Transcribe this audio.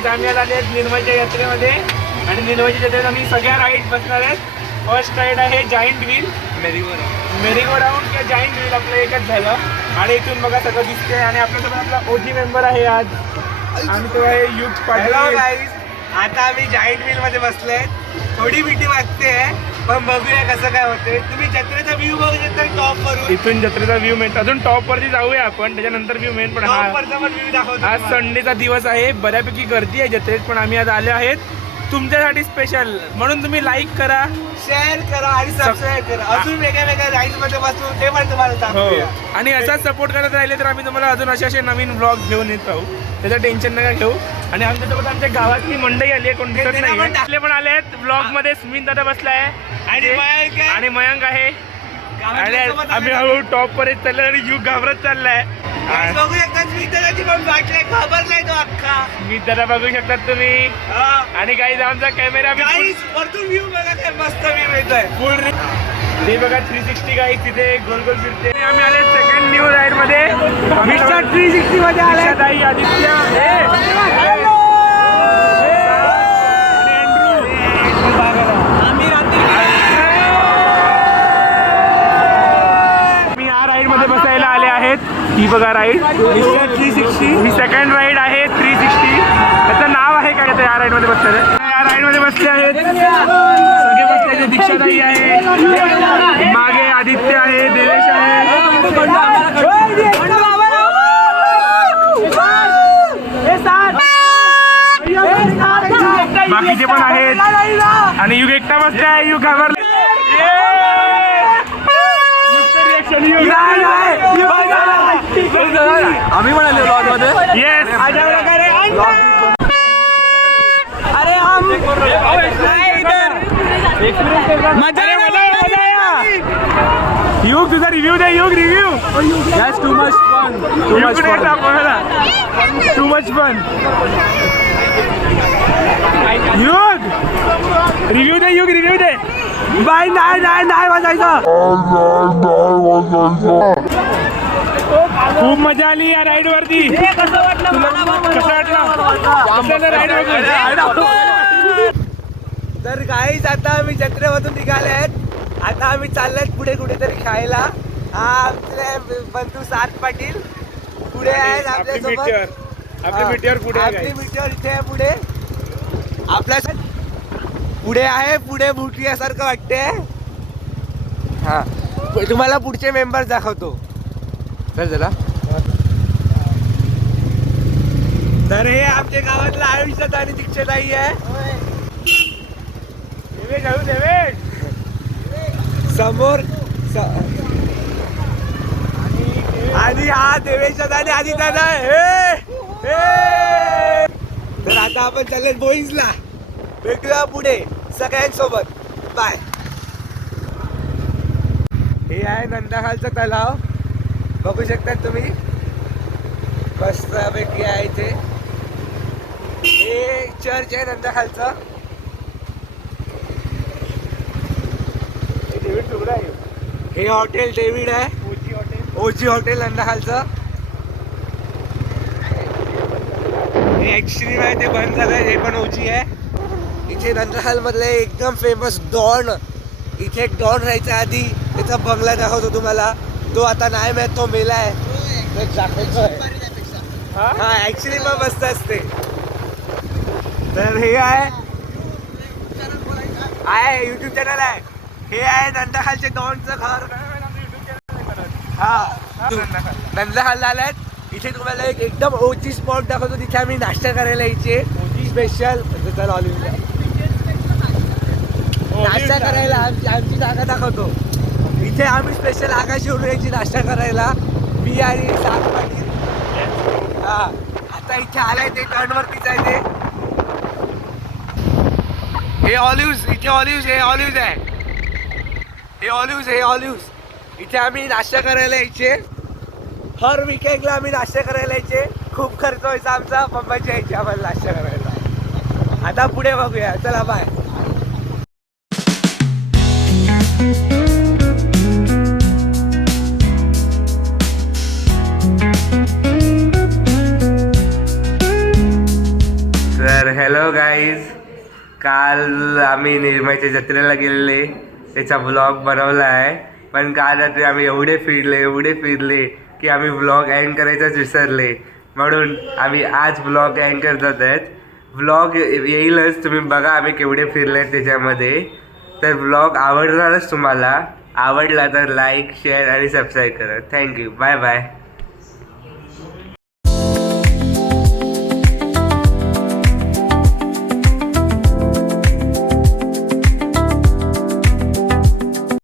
Guys आम्ही आज आले आहेत निर्मलच्या यात्रेमध्ये आणि निर्मलच्या यात्रेत आम्ही सगळ्या राईड बसणार आहेत. फर्स्ट राईड आहे जायंट व्हील मेरीगो राऊंड किंवा जायंट व्हील आपलं एकच झालं आणि इथून बघा सगळं दिसते आणि आपल्यासोबत आपला ओजी मेंबर आहे आज आणि तो आहे युग पाटील. आता आम्ही जायंट व्हील मध्ये बसले. थोडी भीती वाटते पण बघूया कसं काय होते. तुम्ही जत्रेचा व्ह्यू बघू शकता टॉप वरून. इथून जत्रेचा व्ह्यू मेन अजून टॉप वरती जाऊया आपण त्याच्यानंतर व्ह्यू मेन. पण व्ह्यू दाखवतो. आज संडेचा दिवस आहे बऱ्यापैकी गर्दी आहे जत्रेत पण आम्ही आज आले आहेत तुमच्यासाठी स्पेशल म्हणून तुम्ही लाईक करा शेअर करा आणि सबस्क्राईब करा. अजून वेगळ्या वेगळ्या राईड मध्ये बसतो ते पण तुम्हाला दाखवूया. आणि असाच सपोर्ट करत राहिले तर आम्ही तुम्हाला अजून असे नवीन ब्लॉग घेऊन येत राहू. त्याचं टेन्शन नका घेऊ. आणि आमच्यासोबत आमच्या गावातली मंडई आली आहे कोण दिसत नाही आपले पण आले आहेत ब्लॉग मध्ये. स्मित दादा बसलाय आणि मयंक आहे आणि आम्ही हळूहळू टॉप वर चाललो आणि युग घाबरत चाललाय. बघू शकता स्मित दादाची पण वाटलंय घाबरलाय तो अख्खा. स्मित दादा बघू शकतात तुम्ही आणि काही आमचा कॅमेरा वरतून व्ह्यू बघा काय मस्त व्ह्यू येतोय. फुल ते बघा 360 गाई तिथे गोल गोल फिरते. आम्ही आले सेकंड न्यू राईड मध्ये मिस्टर 360 मध्ये आले. ताई आदित्य बसायला आले आहेत. ही बघा राईड मिस्टर 360 ही सेकंड राईड आहे 360. त्याचं नाव आहे काय तर या राईड मध्ये बसले या राईड मध्ये बसले आहेत सगळे बसले. दीक्षाताई आहे मागे आदित्य आहे देवेश आहे बाकीचे पण आहेत आणि युग एकटा बसले आहे. युग घाबरले. आम्ही म्हणाले ब्लॉग मध्ये येस युग तुझा रिव्ह्यू दे. Yug review too much fun too much fun. Yug review दे. युग रिव्ह्यू दे. बाय नाही वाजायचं. खूप मजा आली या राईड वरती. कसं वाटलं राईड तर गाईज आता आम्ही जत्रेमधून निघाले आहेत. आता आम्ही चाललोय पुढे कुठेतरी खायला. हा आमचे बंधू सात पाटील पुढे आहेत आपल्यासोबत. आपली मीटियर पुढे आपली मीटियर इथे आहे पुढे आपल्या पुढे आहे. पुढे भुटियासारखं वाटते. हा तुम्हाला पुढचे मेंबर दाखवतो. चला तर हे आमच्या गावातला आयुष्यात आणि दीक्षाताई आहे. समोर आणि हा देवेश आणि आदित्य आहे. तर आता आपण चालले बोईजला. भेटूया पुढे सगळ्यांसोबत. बाय. हे आहे नंदाखालचा तलाव बघू शकता तुम्ही. मस्त पैकी आहे इथे. हे चर्च आहे नंदाखालचं. हे हॉटेल डेव्हिड आहे. ओजी हॉटेल नंदाखालचं. हे एक्स्ट्रीम आहे ते बंद झालंय. हे पण ओजी आहे. इथे नंदाखाल मधले एकदम फेमस डॉन. इथे एक डॉन राहायचा आधी. त्याचा बंगला दाखवतो तुम्हाला. तो आता नाही मिळत तो मेलाय. हा ऍक्च्युली पण मस्त असते. तर हे आहे युट्यूब चॅनल आहे. हे आहे नंदाखालचे डॉनचं घर. हा नंदाखाल आलात. इथे तुम्हाला एक एकदम ओजी स्पॉट दाखवतो. तिथे आम्ही नाश्ता करायला यायचे स्पेशल. नाश्ता करायला आमची जागा दाखवतो. इथे आम्ही स्पेशल आकाश येऊन यायची नाश्ता करायला. मी आणि सात पाटील. हा आता इथे आलाय ते टर्नवरतीच आहे ते. हे ऑलिव्स. इथे ऑलिव्स हे ऑलिव्स आहे. हे ऑलिव्स इथे आम्ही नाश्ता करायला यायचे. हर विकेंडला आम्ही नाश्ता करायला यायचे. खूप खर्च व्हायचा आमचा. मुंबईची यायची आम्हाला नाश्ता करायला. आता पुढे बघूया. चला बाय. हॅलो गाईज, काल आम्ही निर्मयच्या जत्रेला गेलेले, त्याचा ब्लॉग बनवला आहे. पण काल रात्री आम्ही एवढे फिरले की आम्ही ब्लॉग एंड करायचाच विसरले. म्हणून आम्ही आज ब्लॉग एंड करतात आहेत. ब्लॉग येईलच, तुम्ही बघा आम्ही केवढे फिरले त्याच्यामध्ये. तर ब्लॉग आवडणारच तुम्हाला. आवडला तर लाईक, शेअर आणि सबस्क्राईब करा. थँक्यू. Bye bye.